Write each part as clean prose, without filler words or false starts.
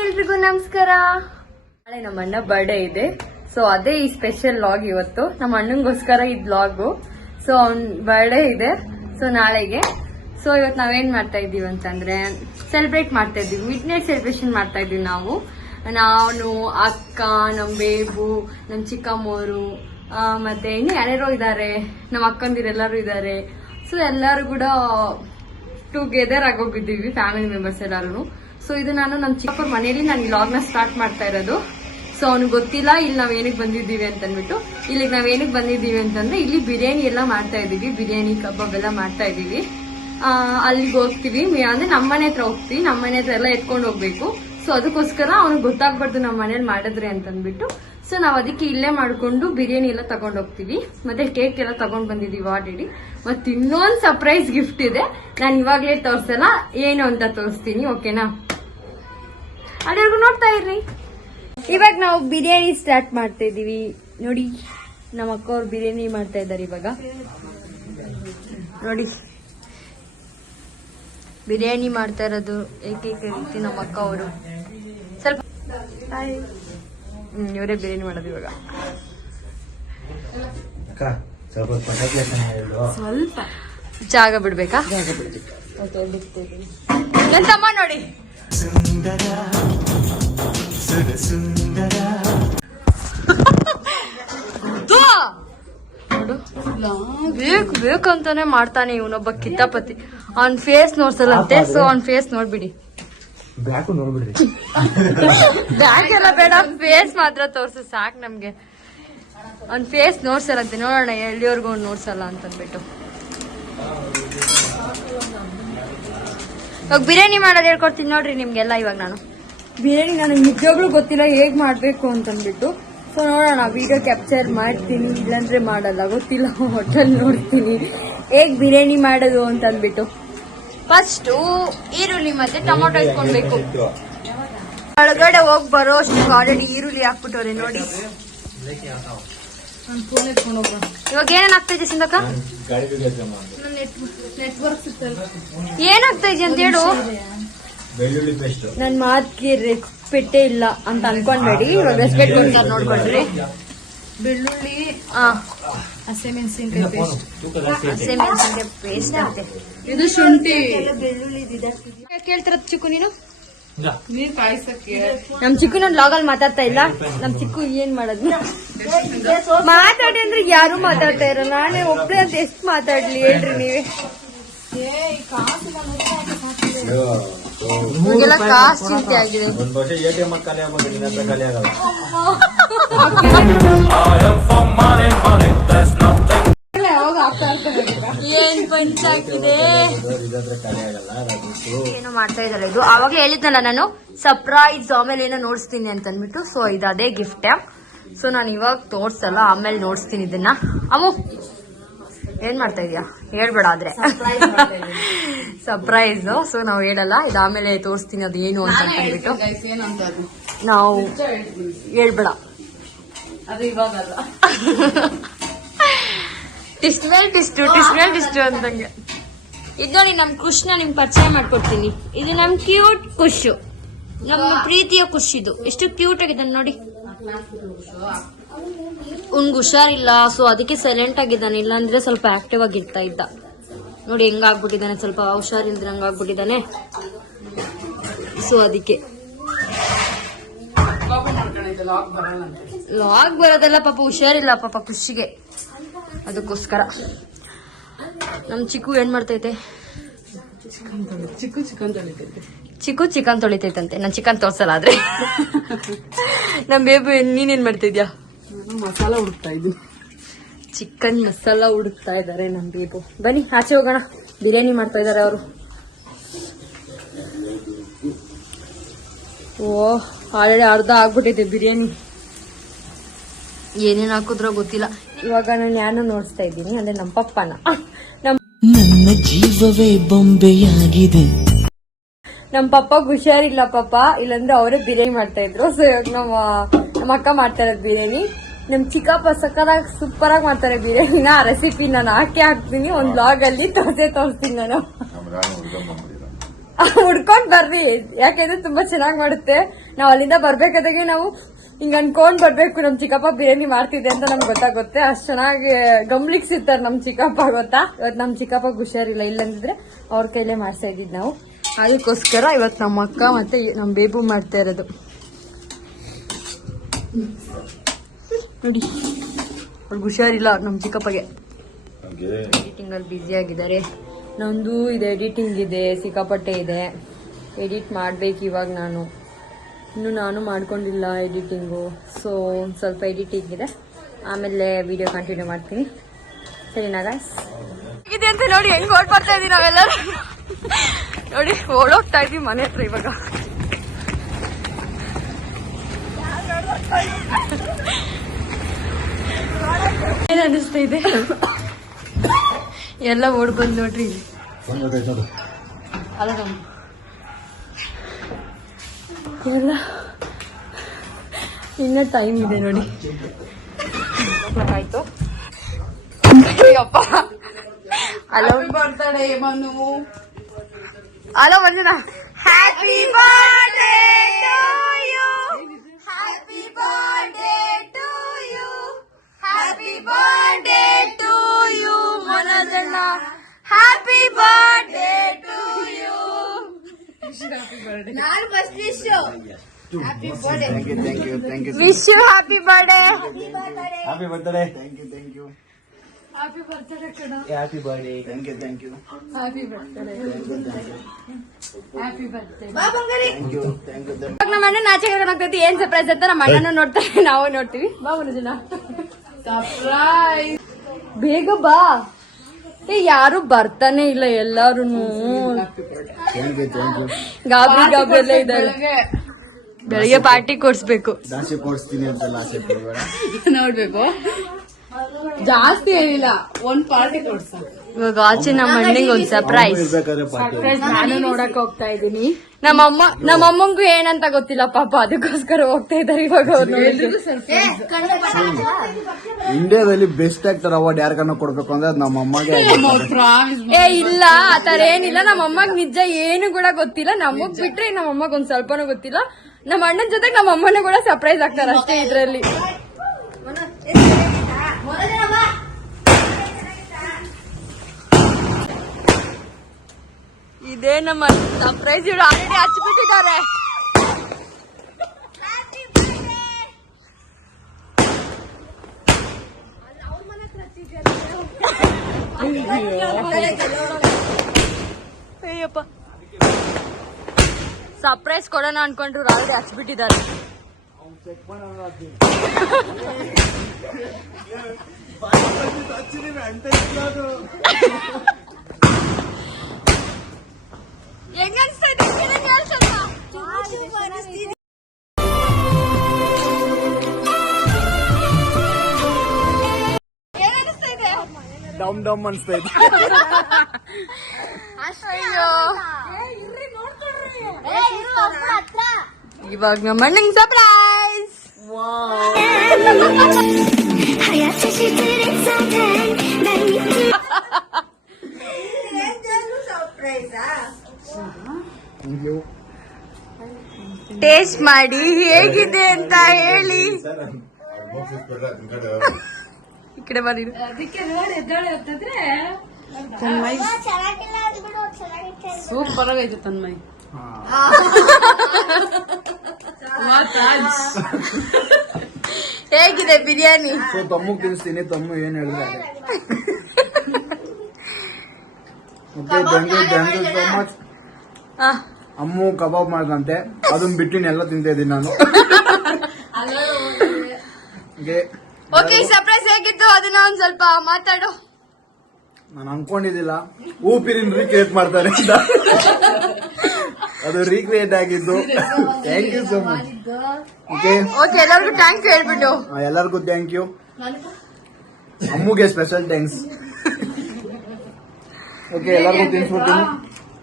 ಎಲ್ರಿಗೂ ನಮಸ್ಕಾರ. ನಾಳೆ ನಮ್ಮ ಅಣ್ಣ ಬರ್ಡೇ ಇದೆ, ಸೊ ಅದೇ ಈ ಸ್ಪೆಷಲ್ ವ್ಲಾಗ್ ಇವತ್ತು. ನಮ್ಮ ಅಣ್ಣಂಗೋಸ್ಕರ ಈ ವ್ಲಾಗು. ಸೊ ಅವ್ನ್ ಬರ್ಡೇ ಇದೆ, ಸೊ ನಾಳೆಗೆ. ಸೊ ಇವತ್ತು ನಾವೇನ್ ಮಾಡ್ತಾ ಇದೀವಿ ಅಂತಂದ್ರೆ ಸೆಲೆಬ್ರೇಟ್ ಮಾಡ್ತಾ ಇದೀವಿ, ಮಿಡ್ ನೈಟ್ ಸೆಲೆಬ್ರೇಷನ್ ಮಾಡ್ತಾ ಇದೀವಿ ನಾವು. ನಾನು, ಅಕ್ಕ, ನಮ್ ಬೇಬು, ನಮ್ ಚಿಕ್ಕಮ್ಮೋರು, ಮತ್ತೆ ಇನ್ನು ಯಾರ್ಯಾರೋ ಇದ್ದಾರೆ, ನಮ್ಮ ಅಕ್ಕಂದಿರೆಲ್ಲರೂ ಇದ್ದಾರೆ. ಸೊ ಎಲ್ಲರೂ ಕೂಡ ಟುಗೆದರ್ ಆಗೋಗಿದ್ದೀವಿ, ಫ್ಯಾಮಿಲಿ ಮೆಂಬರ್ಸ್ ಎಲ್ಲಾರು. ಸೊ ಇದು ನಾನು ನಮ್ಮ ಚಿಕ್ಕಪ್ಪರ ಮನೇಲಿ ನಾನು ಈ ವ್ಲಾಗ್ ನ ಸ್ಟಾರ್ಟ್ ಮಾಡ್ತಾ ಇರೋದು. ಸೊ ಅವ್ನಿಗೆ ಗೊತ್ತಿಲ್ಲ ಇಲ್ಲಿ ನಾವ್ ಏನಕ್ಕೆ ಬಂದಿದ್ದೀವಿ ಅಂತ ಅಂದ್ಬಿಟ್ಟು. ಇಲ್ಲಿಗೆ ನಾವ್ ಏನಕ್ಕೆ ಬಂದಿದ್ದೀವಿ ಅಂತಂದ್ರೆ ಇಲ್ಲಿ ಬಿರಿಯಾನಿ ಎಲ್ಲ ಮಾಡ್ತಾ ಇದೀವಿ, ಬಿರಿಯಾನಿ ಕಬಾಬ್ ಎಲ್ಲ ಮಾಡ್ತಾ ಇದೀವಿ. ಅಲ್ಲಿಗೆ ಹೋಗ್ತೀವಿ, ಅಂದ್ರೆ ನಮ್ಮನೆ ಹತ್ರ ಹೋಗ್ತೀವಿ, ನಮ್ಮನೆ ಹತ್ರ ಎಲ್ಲ ಎತ್ಕೊಂಡು ಹೋಗ್ಬೇಕು. ಸೊ ಅದಕ್ಕೋಸ್ಕರ ಅವ್ನಿಗೆ ಗೊತ್ತಾಗ್ಬಾರ್ದು ನಮ್ಮ ಮನೇಲಿ ಮಾಡಿದ್ರೆ ಅಂತ ಅಂದ್ಬಿಟ್ಟು. ಸೊ ನಾವ್ ಅದಕ್ಕೆ ಇಲ್ಲೇ ಮಾಡ್ಕೊಂಡು ಬಿರಿಯಾನಿ ಎಲ್ಲ ತಗೊಂಡ್ ಹೋಗ್ತೀವಿ, ಮತ್ತೆ ಕೇಕ್ ಎಲ್ಲ ತಗೊಂಡ್ ಬಂದಿದೀವಿ ಆಲ್ರೆಡಿ. ಮತ್ತೆ ಇನ್ನೊಂದ್ ಸರ್ಪ್ರೈಸ್ ಗಿಫ್ಟ್ ಇದೆ, ನಾನು ಇವಾಗ್ಲೇ ತೋರ್ಸಲ್ಲ, ಏನು ಅಂತ ತೋರಿಸ್ತೀನಿ, ಓಕೆನಾ? ಅಲ್ಲಿವರೆಗೂ ನೋಡ್ತಾ ಇರ್ರಿ. ಇವಾಗ ನಾವು ಬಿರಿಯಾನಿ ಸ್ಟಾರ್ಟ್ ಮಾಡ್ತಾ ಇದೀವಿ. ನೋಡಿ ನಮ್ಮ ಅಕ್ಕ ಅವ್ರು ಬಿರಿಯಾನಿ ಮಾಡ್ತಾ ಇದ್ದಾರೆ ಇವಾಗ. ನೋಡಿ ಬಿರಿಯಾನಿ ಮಾಡ್ತಾ ಇರೋದು ಏಕೈಕ ರೀತಿ ನಮ್ಮ ಅಕ್ಕ ಅವರು. ಸ್ವಲ್ಪ ಇವರೇ ಬಿರಿಯಾನಿ ಮಾಡೋದು ಇವಾಗ. ಸ್ವಲ್ಪ ಜಾಗ ಬಿಡ್ಬೇಕಾ? ಎಂತಮ್ಮ ನೋಡಿ ಬೇಕು ಬೇಕಂತಾನೆ ಮಾಡ್ತಾನೆ ಇವನೊಬ್ಬ ಕಿತ್ತಾಪತಿ. ಅವ್ನ್ ಫೇಸ್ ನೋಡ್ಸಲ್ಲಂತೆ, ಸೊ ಅವ್ನ್ ಫೇಸ್ ನೋಡ್ಬಿಡಿ. ಬ್ಯಾಕ್ ಎಲ್ಲ ಬೇಡ, ಫೇಸ್ ಮಾತ್ರ ತೋರ್ಸು ಸಾಕ್ ನಮ್ಗೆ. ಅವ್ನ್ ಫೇಸ್ ನೋಡ್ಸಲ್ಲಂತೆ, ನೋಡೋಣ ಎಲ್ಲಿವರೆಗೂ ನೋಡ್ಸಲ್ಲ ಅಂತಂದ್ಬಿಟ್ಟು. ಇವಾಗ ಬಿರಿಯಾನಿ ಮಾಡೋದು ಹೇಳ್ಕೊಡ್ತೀನಿ ನೋಡ್ರಿ ನಿಮ್ಗೆಲ್ಲ. ಇವಾಗ ನಾನು ಬಿರಿಯಾನಿ ನನಗೆ ನಿಜವಾಗ್ಲೂ ಗೊತ್ತಿಲ್ಲ ಹೇಗ್ ಮಾಡ್ಬೇಕು ಅಂತಂದ್ಬಿಟ್ಟು. ಸೊ ನೋಡೋಣ, ವಿಡಿಯೋ ಕ್ಯಾಪ್ಚರ್ ಮಾಡ್ತೀನಿ, ಇಲ್ಲಾಂದ್ರೆ ಮಾಡಲ್ಲ, ಗೊತ್ತಿಲ್ಲ. ಹೋಟೆಲ್ ನೋಡ್ತೀನಿ ಹೇಗ್ ಬಿರಿಯಾನಿ ಮಾಡೋದು ಅಂತಂದ್ಬಿಟ್ಟು. ಫಸ್ಟ್ ಈರುಳ್ಳಿ ಮತ್ತೆ ಟೊಮೊಟೊ ಇಟ್ಕೊಳ್ಬೇಕು. ಒಳಗಡೆ ಹೋಗಿ ಬರೋ ಅಷ್ಟು ಆಲ್ರೆಡಿ ಈರುಳ್ಳಿ ಹಾಕ್ಬಿಟ್ಟವ್ರೆ ನೋಡಿ. ಇವಾಗ ಏನೇನ್ ಆಗ್ತಾ ಇದೆ ಸಿಂಧಕ್ಕ? ಏನಾಗ್ತಾ ಇದೆ ಅಂತ ಹೇಳು. ನನ್ ಮಾತ್ಗೆ ರೆಸ್ಪೆಕ್ಟೇ ಇಲ್ಲ ಅಂತ ಅನ್ಕೊಂಡ್ಬೇಡಿ, ಇವಾಗ ರೆಸ್ಪೆಕ್ಟ್ ಕೊಡ್ತಾರೆ ನೋಡ್ಕೊಂಡ್ರಿ. ಬೆಳ್ಳುಳ್ಳಿ, ಹಸಿಮೆಣಸಿನ್ಕಾಯಿ ಪೇಸ್ಟ್ ಅಂತೆ, ಇದು ಶುಂಠಿ, ಬೆಳ್ಳುಳ್ಳಿ. ಕೇಳ್ತಿರೋದ್ ಚಿಕ್ಕು ನೀನು? ನಮ್ ಚಿಕ್ಕು ನನ್ ಲಾಗಲ್ಲಿ ಮಾತಾಡ್ತಾ ಇಲ್ಲ. ನಮ್ ಚಿಕ್ಕು ಏನ್ ಮಾಡೋದು? ಮಾತಾಡಿ ಅಂದ್ರೆ ಯಾರು ಮಾತಾಡ್ತಾ ಇರೋ, ನಾನೇ ಒಬ್ಳೆ ಅಂತ ಎಷ್ಟು ಮಾತಾಡ್ಲಿ ಹೇಳ್ರಿ ನೀವೇ. ಇವಾಗೆಲ್ಲ ಕಾಸ್ಟ್ ಚಿಂತೆ ಆಗಿದೆ. ಏನ್ ಪಂಚಾಗಿದೆ ಏನೋ ಮಾಡ್ತಾ ಇದಾರೆ. ಇದು ಆವಾಗಲೇ ಹೇಳಿದ್ನಲ್ಲ ನಾನು, ಸರ್ಪ್ರೈಸ್ ಆಮೇಲೆ ಏನೋ ನೋಡ್ಸ್ತೀನಿ ಅಂತ ಅಂದ್ಬಿಟ್ಟು. ಸೊ ಇದು ಅದೇ ಗಿಫ್ಟ್. ಸೊ ನಾನು ಇವಾಗ ತೋರ್ಸಲ್ಲ, ಆಮೇಲೆ ನೋಡ್ಸ್ತೀನಿ ಇದನ್ನ. ಅಮ್ಮು ಏನ್ ಮಾಡ್ತಾ ಇದೀಯಾ? ಹೇಳ್ಬೇಡ ಆದ್ರೆ ಸರ್ಪ್ರೈಸ್. ಸೊ ನಾವು ಹೇಳಲ್ಲ, ಇದಾದ್ಮೇಲೆ ತೋರಿಸ್ತೀನಿ ಅದು ಏನು ಅಂತ ಅಂದ್ಬಿಟ್ಟು. ನಾವು ಹೇಳ್ಬೇಡ, ಅದು ಇವಾಗಲ್ಲ. ಟಿಸ್ಟ್ ಮೇಲೆ ಟಿಸ್ಟು ಅಂತಂಗೆ. ಇದು ನೋಡಿ ನಮ್ ಖುಷ್ನ ನಿಮ್ಗೆ ಪರಿಚಯ ಮಾಡ್ಕೊಡ್ತೀನಿ. ಇದು ನಮ್ ಕ್ಯೂಟ್ ಖುಷು, ನಮ್ಮ ಪ್ರೀತಿಯ ಖುಷ್. ಇದು ಎಷ್ಟು ಕ್ಯೂಟ್ ಆಗಿದ್ದಾನೆ ನೋಡಿ. ಅವ್ನ್ಗೆ ಹುಷಾರಿಲ್ಲ, ಸೊ ಅದಕ್ಕೆ ಸೈಲೆಂಟ್ ಆಗಿದ್ದಾನೆ, ಇಲ್ಲಾಂದ್ರೆ ಸ್ವಲ್ಪ ಆಕ್ಟಿವ್ ಆಗಿರ್ತಾ ಇದ್ದ. ನೋಡಿ ಹೆಂಗಾಗ್ಬಿಟ್ಟಿದ್ದಾನೆ, ಸ್ವಲ್ಪ ಹುಷಾರಿಲ್ದ್ರೆ ಹಂಗಾಗ್ಬಿಟ್ಟಿದ್ದಾನೆ. ಸೊ ಅದಕ್ಕೆ ಲಾಗ್ ಬರೋದಲ್ಲ ಪಾಪ, ಹುಷಾರಿಲ್ಲ ಪಾಪ ಖುಷಿಗೆ, ಅದಕ್ಕೋಸ್ಕರ. ನಮ್ ಚಿಕ್ಕು ಏನ್ ಮಾಡ್ತೈತೆ? ಚಿಕ್ಕು ಚಿಕನ್ ತೊಳಿತೈತಂತೆ. ನಾನ್ ಚಿಕನ್ ತೋರ್ಸಲ್ಲ ಆದ್ರೆ. ನಮ್ ಬೇಬು ನೀನೇನ್ ಮಾಡ್ತಿದ್ಯಾ? ಮಸಾಲ ಹುಡುಕ್ತಾ ಇದ್ದೀನಿ. ಚಿಕನ್ ಮಸಾಲ ಹುಡುಕ್ತಾ ಇದಾರೆ ನಮ್ ಬೇಬು. ಬನ್ನಿ ಆಚೆ ಹೋಗೋಣ, ಬಿರಿಯಾನಿ ಮಾಡ್ತಾ ಇದಾರೆ ಅವರು. ಓಹ್ ಆಲ್ರೆಡಿ ಅರ್ಧ ಆಗ್ಬಿಟ್ಟಿದೆ ಬಿರಿಯಾನಿ. ಏನೇನ್ ಹಾಕುದ್ರೋ ಗೊತ್ತಿಲ್ಲ. ಇವಾಗ ನಾನು ಯಾರನ್ನು ನೋಡಿಸ್ತಾ ಇದ್ದೀನಿ ಅಂದ್ರೆ ನಮ್ಮ ಪಪ್ಪನ. ನನ್ನ ಜೀವವೇ ಬೊಂಬೆಯಾಗಿದೆ. ನಮ್ ಪಪ್ಪಾಗ ಹುಷಾರಿಲ್ಲ ಪಾಪ, ಇಲ್ಲಾಂದ್ರೆ ಅವರೇ ಬಿರಿಯಾನಿ ಮಾಡ್ತಾ ಇದ್ರು. ಸೊ ಇವಾಗ ನಮ್ಮ ಅಕ್ಕ ಮಾಡ್ತಾ ಇರೋದು ಬಿರಿಯಾನಿ. ನಮ್ ಚಿಕ್ಕಪ್ಪ ಸಕ್ಕತ್ತಾಗಿ ಸೂಪರ್ ಆಗಿ ಮಾಡ್ತಾರೆ ಬಿರಿಯಾನಿನ. ಆ ರೆಸಿಪಿ ನಾನು ಹಾಕ್ತೀನಿ ಒಂದ್ ಬ್ಲಾಗ್ ಅಲ್ಲಿ ತೋರಿಸ್ತೀನಿ ನಾನು. ಹುಡ್ಕೊಂಡ್ ಬರ್ರಿ, ಯಾಕೆಂದ್ರೆ ತುಂಬಾ ಚೆನ್ನಾಗ್ ಮಾಡುತ್ತೆ. ನಾವ್ ಅಲ್ಲಿಂದ ಬರ್ಬೇಕಾದಾಗೆ ನಾವು ಹಿಂಗ್ ಅನ್ಕೊಂಡ್ ಬರ್ಬೇಕು ನಮ್ ಚಿಕ್ಕಪ್ಪ ಬಿರಿಯಾನಿ ಮಾಡ್ತಿದ್ದೆ ಅಂತ ನಮ್ಗೆ ಗೊತ್ತಾಗುತ್ತೆ. ಅಷ್ಟ್ ಚೆನ್ನಾಗಿ ಗಮ್ಲಿಕ್ಸಿರ್ತಾರೆ ನಮ್ ಚಿಕ್ಕಪ್ಪ, ಗೊತ್ತಾ. ಇವತ್ ನಮ್ ಚಿಕ್ಕಪ್ಪ ಹುಷಾರಿಲ್ಲ, ಇಲ್ಲಂದಿದ್ರೆ ಅವ್ರ ಕೈಲೇ ಮಾಡ್ತಾ ಇದ್ದಿದ್ ನಾವು. ಅದಕ್ಕೋಸ್ಕರ ಇವತ್ ನಮ್ಮ ಅಕ್ಕ ಮತ್ತೆ ನಮ್ ಬೇಬು ಮಾಡ್ತಾ ಇರೋದು. ನೋಡಿ ಅವ್ರಿಗೆ ಹುಷಾರಿಲ್ಲ ನಮ್ ಚಿಕ್ಕಪ್ಪಗೆ. ಎಡಿಟಿಂಗ್ ಅಲ್ಲಿ ಬ್ಯುಸಿ ಆಗಿದ್ದಾರೆ. ನಂದು ಇದೆ ಎಡಿಟಿಂಗ್ ಇದೆ, ಸಿಕ್ಕಾಪಟ್ಟೆ ಇದೆ. ಎಡಿಟ್ ಮಾಡ್ಬೇಕು ಇವಾಗ ಇನ್ನು ನಾನು ಮಾಡ್ಕೊಂಡಿಲ್ಲ ಎಡಿಟಿಂಗು. ಸೊ ಸ್ವಲ್ಪ ಎಡಿಟಿಂಗ್ ಇದೆ, ಆಮೇಲೆ ವಿಡಿಯೋ ಕಂಟಿನ್ಯೂ ಮಾಡ್ತೀನಿ. ಸರಿನಾ ಗಾಯ್ಸ್? ಇದೆ ಅಂತ ನೋಡಿ ಹೆಂಗ್ ಓಡ್ ಬರ್ತಾ ಇದೀವಿ ನಾವೆಲ್ಲರೂ. ನೋಡಿ ಓಡೋಗ್ತಾ ಇದೀವಿ ಮನೆ ಹತ್ರ ಇವಾಗ. ಏನ್ ಅನಿಸ್ತಾ ಇದೆ? ಎಲ್ಲ ಓಡ್ ಬಂದ್ ನೋಡ್ರಿ. ಎಲ್ಲ ಇನ್ನ ಟೈಮ್ ಇದೆ ನೋಡಿ. ಆಯ್ತು. ಅಪ್ಪ ಹಲೋ ಬರ್ತಾಳೆ ಮನು. ಹಲೋ ಮಂಜುನಾ. Happy birthday to you, happy birthday to you, happy birthday to you ಮನೋಜಣ್ಣ, ಹ್ಯಾಪಿ ಬರ್ಡೇ ಟು ಯು. ನಾನು first wish happy birthday. Wish you happy birthday. Happy birthday. Thank you happy birthday ಕಣ. Happy birthday. Thank you happy birthday. Happy birthday. ನಮ್ಮ ಅಣ್ಣ ನಾಚಿಕೆ ಏನ್ surprise ಅಂತ ನಮ್ಮ ಅಣ್ಣನೂ ನೋಡ್ತಾರೆ, ನಾವು ನೋಡ್ತೀವಿ. ಬಾ ಮನುಜನ ಸರ್ಪ್ರೈಸ್. ಬೇಗ ಬಾ. ಯಾರು ಬರ್ತಾನೆ ಇಲ್ಲ, ಎಲ್ಲಾರು ಗಾಬರಿ ಗಾಬರಿ ಇದ್ದಾರೆ. ಬೆಳಿಗ್ಗೆ ಪಾರ್ಟಿ ಕೊಡ್ಸ್ಬೇಕು, ನೋಡ್ಬೇಕು. ಜಾಸ್ತಿ ಏನಿಲ್ಲ, ಒಂದ್ ಪಾರ್ಟಿ ಕೊಡ್ಸ. ಇವಾಗ ಆಚೆ ನಮ್ಮ ಅಣ್ಣಂಗೆ ಒಂದ್ ಸರ್ಪ್ರೈಸ್ ನಾನು ನೋಡಕ್ ಹೋಗ್ತಾ ಇದೀನಿ. ನಮ್ಮಮ್ಮಂಗೂ ಏನಂತ ಗೊತ್ತಿಲ್ಲ ಪಾಪ, ಅದಕ್ಕೋಸ್ಕರ ಹೋಗ್ತಾ ಇದಾರೆ ಇವಾಗ. ಅವ್ರು ಇಂಡಿಯಾದಲ್ಲಿ ಬೆಸ್ಟ್ ಆಕ್ಟರ್ ಅವಾರ್ಡ್ ಯಾರಿಗನ್ನ ಕೊಡ್ಬೇಕು ಅಂದ್ರೆ ನಮ್ಮ ಅಮ್ಮಗೆ. ಇಲ್ಲ ಆತರ ಏನಿಲ್ಲ, ನಮ್ಮ ಅಮ್ಮಗ್ ನಿಜ ಏನು ಕೂಡ ಗೊತ್ತಿಲ್ಲ. ನಮಗ್ ಬಿಟ್ರೆ ನಮ್ಮ ಅಮ್ಮಗ್ ಒಂದ್ ಸ್ವಲ್ಪನೂ ಗೊತ್ತಿಲ್ಲ. ನಮ್ಮ ಅಣ್ಣನ ಜೊತೆಗೆ ನಮ್ಮ ಅಮ್ಮನೂ ಕೂಡ ಸರ್ಪ್ರೈಸ್ ಆಗ್ತಾರೆ ಅಷ್ಟೇ ಇದ್ರಲ್ಲಿ. ಇದೇ ನಮ್ಮ ಸರ್ಪ್ರೈಸ್. ಇವ್ರು ಆಲ್ರೆಡಿ ಹಚ್ಬಿಟ್ಟಿದ್ದಾರೆ. ಅಯ್ಯಪ್ಪ, ಸರ್ಪ್ರೈಸ್ ಕೊಡೋಣ ಅನ್ಕೊಂಡ್ರು ಆಲ್ರೆಡಿ ಹಚ್ಬಿಟ್ಟಿದ್ದಾರೆ. ಹೆಂಗ ಅನ್ಸ್ತಾ ಇದೆ? ಡಮ್ ಡಮ್ ಅನ್ಸ್ತಾ ಇದೆ. ಅಯ್ಯೋ, ಇವಾಗ ನಮ್ಮ ಅಣ್ಣಂಗ್ ಸರ್ಪ್ರೈಸ್. ಟೇಸ್ಟ್ ಮಾಡಿ ಹೇಗಿದೆ ಅಂತ ಹೇಳಿ. ಈ ಕಡೆ ಬರೀ. ಸೂಪರ್ ಆಗೈತೆ ತನ್ಮಯ್. ಹೇಗಿದೆ ಬಿರಿಯಾನಿ? ತಮ್ಮ ತಿನ್ನಿಸ್ತೀನಿ. ತಮ್ಮ ಏನ್ ಹೇಳಿದ್ರೆ ಸೋ ಮಚ್. ಅಮ್ಮು ಕಬಾಬ್ ಮಾಡ್ದಂತೆ, ಅದನ್ನ ಬಿಟ್ಟಿನ ಎಲ್ಲ ತಿಂತಾ ಇದೀನಿ ನಾನು. ಓಕೆ, ಸರ್ಪ್ರೈಸ್ ಹೇಗಿತ್ತು ಅದನ್ನ ಒಂದ್ ಸ್ವಲ್ಪ ಮಾತಾಡು. ನಾನು ಅನ್ಕೊಂಡಿದ್ದಿಲ್ಲ ಊಪಿರಿನ ರೀಕ್ರಿಯೇಟ್ ಮಾಡ್ತಾರೆ ಅಂತ. ಅದು ರೀಕ್ರಿಯೇಟ್ ಆಗಿದ್ದು. Thank you so much. Okay, ಎಲ್ಲರಿಗೂ ಥ್ಯಾಂಕ್ ಯು ಹೇಳ್ಬಿಟ್ಟು. ಎಲ್ಲರಿಗೂ ಥ್ಯಾಂಕ್ ಯು. ಅಮ್ಮುಗೆ ಸ್ಪೆಷಲ್ ಥ್ಯಾಂಕ್ಸ್. ಓಕೆ, ಎಲ್ಲರಿಗೂ ತಿನ್ಸ್ಬಿಡ್ತೀನಿ.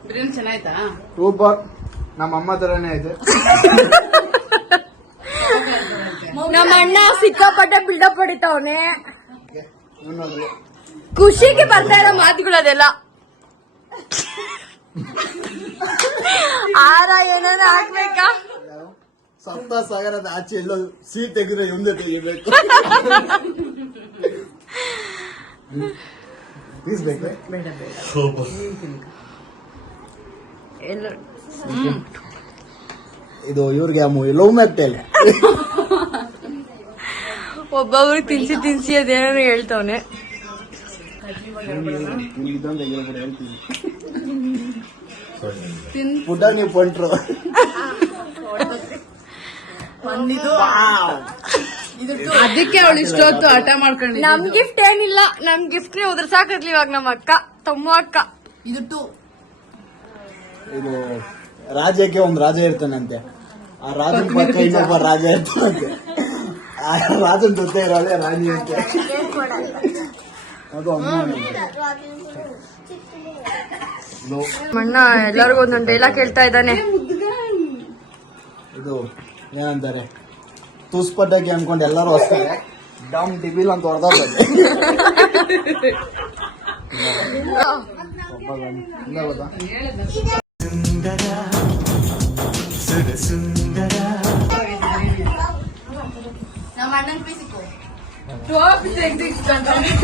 ಬಿರಿಯಾನಿ ಚೆನ್ನಾಯ್ತಾ? ಸೂಪರ್. ನಮ್ಮ ಅಮ್ಮ ತರನೇ ಐತೆ. ನಮ್ಮ ಅಣ್ಣ ಸಿಕ್ಕಾಪಟ್ಟೆ ಬಿಲ್ಡಪ್ ಹೊಡಿತಾವನೆ. ಖುಷಿಗೆ ಬರ್ತಾ ಇರೋ ಮಾತುಗಳು ಅದೆಲ್ಲ. ಏನಾನ ಹಾಕ್ಬೇಕಾ? ಸಪ್ತ ಸಾಗರದ ಆಚೆ ಎಲ್ಲೋ ಸೀಟ್ ತೆಗೆದ್ರೆ ಮುಂದೆ ತೆಗಿಬೇಕು. ಇದು ಇವ್ರಿಗೆ ಲವ್ ಮ್ಯಾಕ್ಟೇಲ್. ಒಬ್ಬೊಬ್ರಿಗೆ ತಿನ್ಸಿ ಅದೇನೋ ಹೇಳ್ತವನೆ. ಪುಟ ನೀವು ಪಂಟ್ರು ಅದಕ್ಕೆ ಅವಳು ಇಷ್ಟೊತ್ತು ಹಠ ಮಾಡ್ಕೊಂಡು. ನಮ್ ಗಿಫ್ಟ್ ಏನಿಲ್ಲ, ನಮ್ ಗಿಫ್ಟ್ ನೇ ಉದ್ರಸಾಕತ್ಲಿ ಇವಾಗ ನಮ್ಮ ಅಕ್ಕ, ತಮ್ಮ ಅಕ್ಕ. ಇದು ಇದು ರಾಜ್ಯಕ್ಕೆ ಒಂದ್ ರಾಜ ಇರ್ತಾನಂತೆ. ಆ ರಾಜನ ಪಕ್ಕ ಇನ್ನೊಬ್ಬ ರಾಜ ಇರ್ತಾನಂತೆ. ಆ ರಾಜನ ಜೊತೆ ಇರೋದೇ ರಾಣಿ ಅಂತೆ. ಅದು ಅಣ್ಣ ಎಲ್ಲರಿಗೂ ಒಂದೊಂದು ಡೈಲಾಗ್ ಹೇಳ್ತಾ ಇದ್ದಾನೆ. ಇದು ಏನಂತಾರೆ, ತುಸ್ಪಟ್ಟಾಗಿ ಅನ್ಕೊಂಡು ಎಲ್ಲರೂ ಹೊಸ್ತಾರೆ. ಡಮ್ ಡಿಬಿಲ್ ಅಂತ ಹೊಡೆದ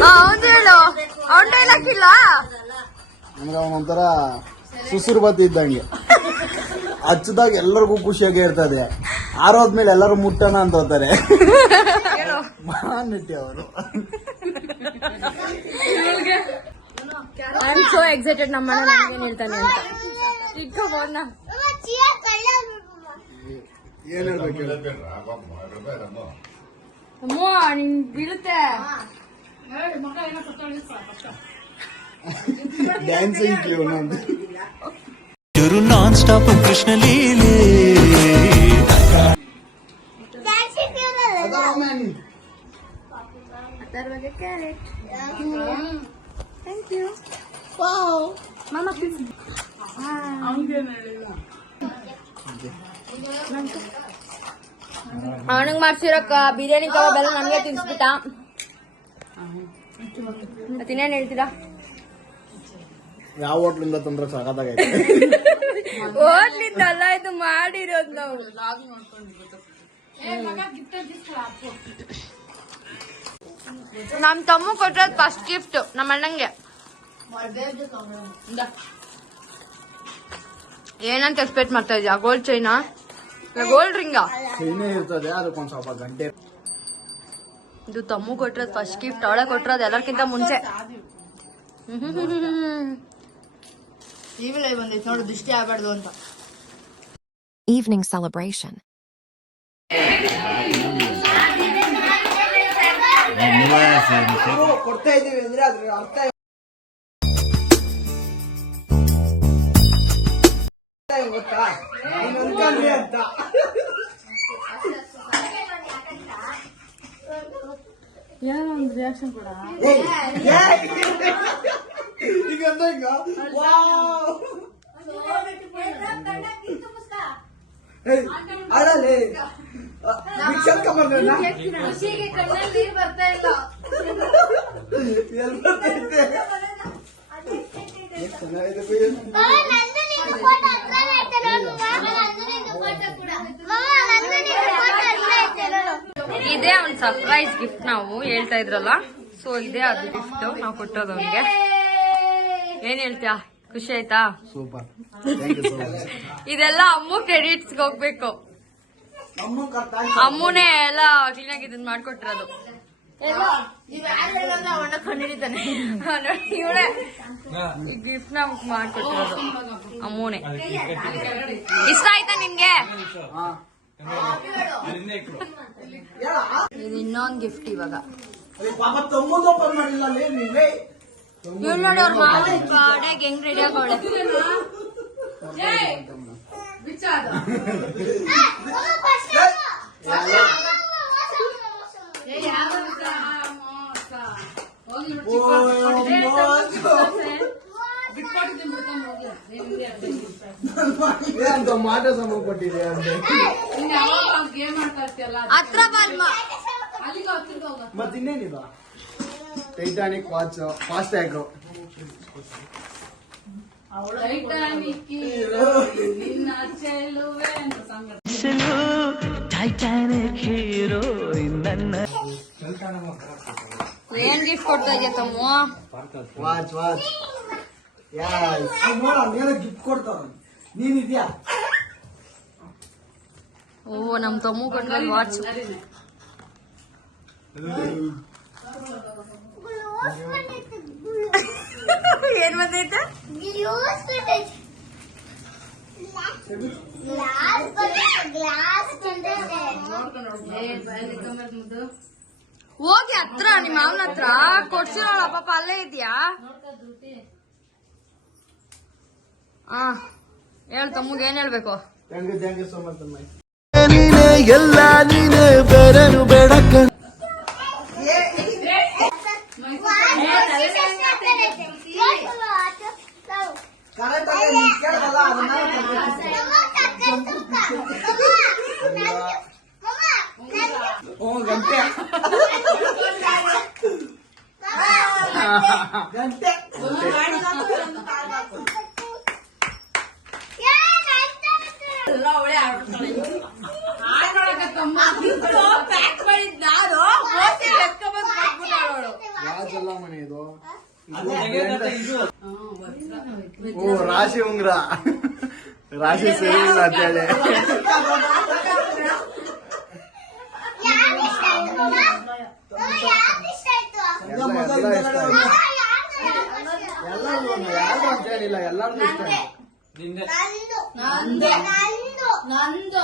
ಹೌದು ಹೇಳು, ಅವ್ನ ಡೈಲಾಗ್ ಇಲ್ಲ. ನಮ್ಗೆ ಅವನೊಂಥರ ಸುಸುರು ಬತ್ತಿ ಇದ್ದಂಗೆ. ಹಚ್ಚದಾಗ ಎಲ್ಲರಿಗೂ ಖುಷಿಯಾಗಿ ಇರ್ತದೆ. ಆರೋದ್ಮೇಲೆ ಎಲ್ಲರೂ ಮುಟ್ಟಣ ಅಂತ ಹೋಗ್ತಾರೆ. ಮಾನ್ಯತೆ ಅವರು. I am so excited. ನಮ್ಮ ಅಣ್ಣ ನನಗೇನು ಹೇಳ್ತಾನೆ ಅಂತ. ಈಗ ಹೋದ್ನ ಏನ್ ಹೇಳ್ಬೇಕು? ಅಮ್ಮ ನಿನ್ ಬೀಳುತ್ತೆ. ಡ್ಯಾನ್ಸಿಂಗ್ ಟ್ಯೂನ್ ಅಂತ. ಇವರು ನಾನ್ ಸ್ಟಾಪ್ ಕೃಷ್ಣ ಲೀಲೆ. ಅವನಿಗೆ ಮಾಡ್ಸಿರಕ್ಕ ಬಿರಿಯಾನಿ ಕಬಾಬ್ ಎಲ್ಲ ನಮ್ಗೆ ತಿನ್ಸ್ಬಿಟ್ಟ. ಮತ್ತಿನ್ನೇನು ಹೇಳ್ತೀರಾ? ಯಾವ ಹೋಟ್ಲಿಂದ ತಂದ್ರೆ ಸಾಕಾಗೈತೆ. ಹೋಟ್ಲಿಂದಲ್ಲ, ಇದು ಮಾಡಿರೋದು ನಾವು. ನಮ್ ತಮ್ಮ ಕೊಟ್ಟದ್ ಫಸ್ಟ್ ಗಿಫ್ಟ್ ನಮ್ಮ ಅಣ್ಣಂಗೆ. ಏನಂತ ಎಕ್ಸ್ಪೆಕ್ಟ್ ಮಾಡ್ತಾ ಇದ್ಯಾ? ಗೋಲ್ಡ್ ಚೈನಾ, ಗೋಲ್ಡ್ ರಿಂಗಾ? ಚೈನೇ ಇರ್ತದೆ, ಅದಕ್ಕೊಂದ್ ಸ್ವಲ್ಪ ಗಂಟೆ. ಇದು ತಮ್ಮ ಕೊಟ್ಟಿರೋದು ಫಸ್ಟ್ ಗಿಫ್ಟ್. ಅವಳೆ ಕೊಟ್ಟಿರೋದು ಎಲ್ಲರಿಗಿಂತ ಮುಂಚೆ. ಟಿವಿಲಿ ಬಂದೈತೆ ನೋಡು, ದೃಷ್ಟಿ ಆಗ್ಬಾರ್ದು ಅಂತ. Evening celebration. ಕೊಡ್ತಾ ಇದೀವಿ ಅಂದ್ರೆ ಅದ್ರ ಅರ್ಥ ಗೊತ್ತಾ? ಅಂತ ಏನೋ ಒಂದು ರಿಯಾಕ್ಷನ್ ಕೊಡ. ಈಗ ವಾವ್ ಅಡಲೇ ಭಿಕ್ಷಕ ಬಂದ್ರಲ್ಲ, ಖುಷಿಗೆ ಕಣ್ಣಲ್ಲಿ ನೀರು ಬರ್ತಾ ಇಲ್ಲ. ಎಲ್ಲ ಬರ್ತೈತೆ. ಇದೇ ಅವ್ನ್ ಸರ್ಪ್ರೈಸ್ ಗಿಫ್ಟ್ ನಾವು ಹೇಳ್ತಾ ಇದ್ರಲ್ಲ. ಸೊ ಇದೇ ಅದು ಗಿಫ್ಟ್ ನಾವು ಕೊಟ್ಟೋದು ಅವ್ನಿಗೆ. ಏನ್ ಹೇಳ್ತೀಯಾ? ಖುಷಿ ಆಯ್ತಾ? ಸೂಪರ್. ಇದೆಲ್ಲ ಅಮ್ಮು ಕ್ರೆಡಿಟ್ಸ್ ಹೋಗ್ಬೇಕು. ಅಮ್ಮುನೇ ಎಲ್ಲ ಕ್ಲೀನ್ ಆಗಿ ಇದನ್ನ ಮಾಡ್ಕೊಟ್ಟಿರೋದು. ಇವಳೆ ಈ ಗಿಫ್ಟ್ ನ ಮಾಡ್ಕೊಟ್ಟಿರೋದು ಅಮ್ಮುನೇ. ಇಷ್ಟ ಆಯ್ತಾ ನಿನ್ಗೆ? ಇದು ಇನ್ನೊಂದು ಗಿಫ್ಟ್ ಇವಾಗ. ಇವ್ಳು ನೋಡಿ ಅವ್ರ ಮಾಡೆಗೆ ಹೆಂಗ್ ರೆಡಿ ಆಗೋಳೆ. ಮಾಟ ಸಮ ಕೊಟ್ಟಿದೆ ಹತ್ರ ಬಾಲ್ಮ. ಮತ್ತಿನ್ನೇನಿದ? Titanic watch, FASTag. ಏನ್ ಗಿಫ್ಟ್ ಕೊಡ್ತಾ ಇದೆಯಾ ತಮ್ಮ? ವಾಚ್ ಗಿಫ್ಟ್ ಕೊಡ್ತಾವ. ನೀನಿದ್ಯಾ? ಓ ನಮ್ ತಮ್ಮ ಕೊಟ್ರಲ್ಲಿ ವಾಚ್. ಏನ್ ಬಂದೈತೆ? ಹೋಗಿ ಹತ್ರ ನಿಮ್ಮ ಮಾವನ ಹತ್ರ ಕೊಡ್ಸಿರೋಳ ಪಾಪ ಅಲ್ಲೇ ಇದ್ಯಾ? ಹೇಳ್ ತಮ್ಮಗೆ ಏನ್ ಹೇಳ್ಬೇಕು? ಥ್ಯಾಂಕ್ ಯು ಸೋ ಮಚ್ ಅಮ್ಮ. ನೀನೆ ಎಲ್ಲ ನೀನೆ ಬೇರೆನು ಬೇಡಕ್ಕ ಗಂಟೆ ರಾಜಲ್ಲ ಮನೆ ಇದು. ಓ ರಾಶಿ ಉಂಗ್ರ. ರಾಶಿ ಸರಿ ಇಲ್ಲ ಅಂತ ಹೇಳಿ ಯಾರು ಅಂತ ಹೇಳಿಲ್ಲ, ಎಲ್ಲಾರು ಇಷ್ಟ. ನಂದು